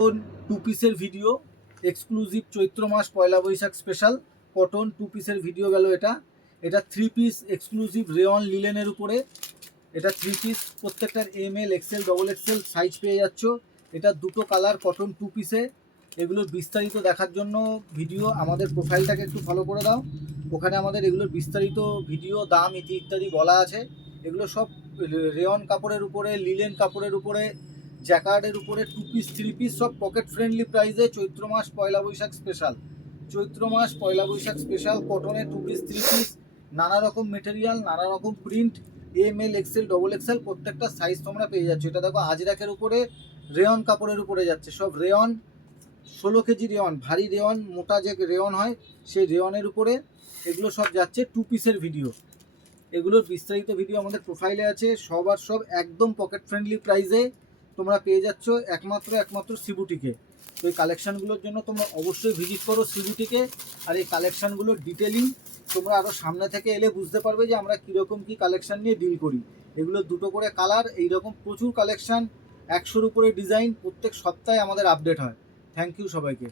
Two পিসের video exclusive চৈত্র মাস Poila Baishakh special cotton two পিসের ভিডিও গেল। এটা থ্রি পিস এক্সক্লুসিভ রেয়ন লিলেনের উপরে। এটা থ্রি পিস, প্রত্যেকটার ML XL XXL সাইজ পেয়ে যাচ্ছ। এটা দুটো কালার কটন টু পিসে। এগুলোর বিস্তারিত দেখার জন্য ভিডিও আমাদের প্রোফাইলটাকে একটু ফলো করে দাও। ওখানে আমাদের এগুলোর বিস্তারিত ভিডিও, দাম ইত্যাদি বলা আছে। এগুলো সব রেয়ন কাপড়ের উপরে, লিলেন কাপড়ের উপরে, জ্যাকার্ডের উপরে, টু পিস থ্রি পিস, সব পকেট ফ্রেন্ডলি প্রাইসে চৈত্র মাস পয়লা বৈশাখ স্পেশাল। চৈত্র মাস পয়লা বৈশাখ স্পেশাল কটনে টু পিস থ্রি পিস, নানা রকম মেটেরিয়াল, নানা রকম প্রিন্ট, ML XL XXL প্রত্যেকটা সাইজ তোমরা পেয়ে যাচ্ছ। এটা দেখো আজরাকের উপরে রেয়ন কাপড়ের উপরে যাচ্ছে, সব রেয়ন 16 কেজি রেয়ন, ভারী রেয়ন, মোটা যে রেয়ন হয় সেই রেয়নের উপরে এগুলো সব যাচ্ছে। টু পিসের ভিডিও, এগুলোর বিস্তারিত ভিডিও আমাদের প্রোফাইলে আছে। সব একদম পকেট ফ্রেন্ডলি প্রাইসে তোমরা পেয়ে যাচ্ছ একমাত্র সিবুটিকে। তো এই কালেকশানগুলোর জন্য তোমরা অবশ্যই ভিজিট করো সিবুটিকে। আর এই কালেকশানগুলোর ডিটেলিং তোমরা আরও সামনে থেকে এলে বুঝতে পারবে যে আমরা কীরকম কী কালেকশান নিয়ে ডিল করি। এগুলো দুটো করে কালার, এইরকম প্রচুর কালেকশান, 100-র উপরে ডিজাইন প্রত্যেক সপ্তাহে আমাদের আপডেট হয়। থ্যাংক ইউ সবাইকে।